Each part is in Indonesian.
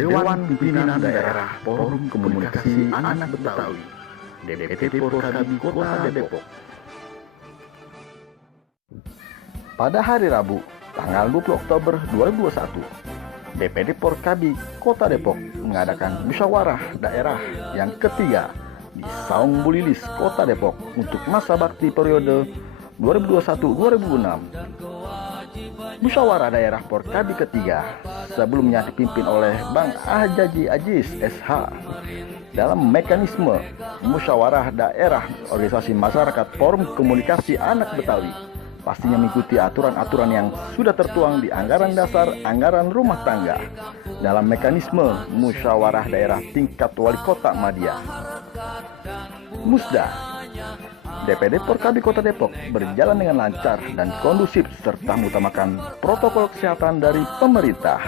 Dewan Pimpinan Daerah Forum Komunikasi Anak Betawi, DPT Porkabi Kota Depok. Pada hari Rabu, tanggal 20 Oktober 2021, DPD Porkabi Kota Depok mengadakan musyawarah daerah yang ketiga di Saung Bulilis, Kota Depok untuk masa bakti periode 2021-2026. Musyawarah daerah Porkabi ketiga sebelumnya dipimpin oleh Bang Haji Aziz SH dalam mekanisme musyawarah daerah organisasi masyarakat Forum Komunikasi Anak Betawi, pastinya mengikuti aturan-aturan yang sudah tertuang di anggaran dasar anggaran rumah tangga dalam mekanisme musyawarah daerah tingkat wali kota Madia. Musda DPD Porkabi Kota Depok berjalan dengan lancar dan kondusif serta mengutamakan protokol kesehatan dari pemerintah.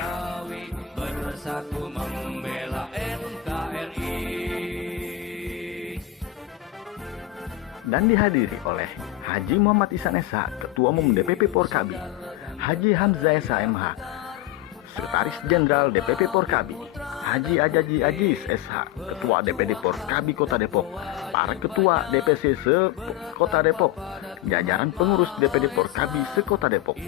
Dan dihadiri oleh Haji Muhammad Ihsan SH, Ketua Umum DPP Porkabi, Haji Hamzah SH MH, Sekretaris Jenderal DPP Porkabi, Haji Aziz SH, Ketua DPD Porkabi Kota Depok, para Ketua DPC se-Kota Depok, jajaran pengurus DPD Porkabi se-Kota Depok,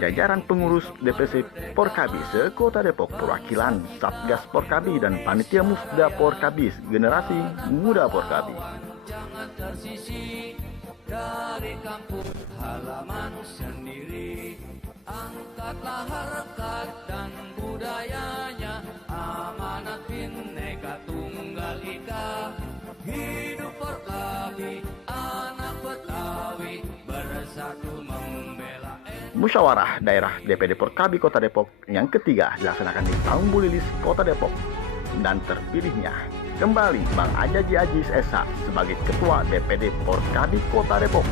jajaran pengurus DPC Porkabi se-Kota Depok, perwakilan Satgas Porkabi dan Panitia Musda Porkabi, Generasi Muda Porkabi. Jangan tersisih dari kampung halaman sendiri. Angkatlah harkat dan budayanya, amanat Bhinneka Tunggal Ika. Hidup Porkabi, anak Betawi, bersatu membela. Musyawarah daerah DPD Porkabi Kota Depok yang ketiga dilaksanakan di Saung Bulilis, Kota Depok, dan terpilihnya kembali Bang Haji Aziz SH sebagai Ketua DPD Porkabi Kota Depok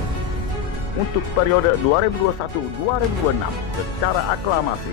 untuk periode 2021-2026 secara aklamasi.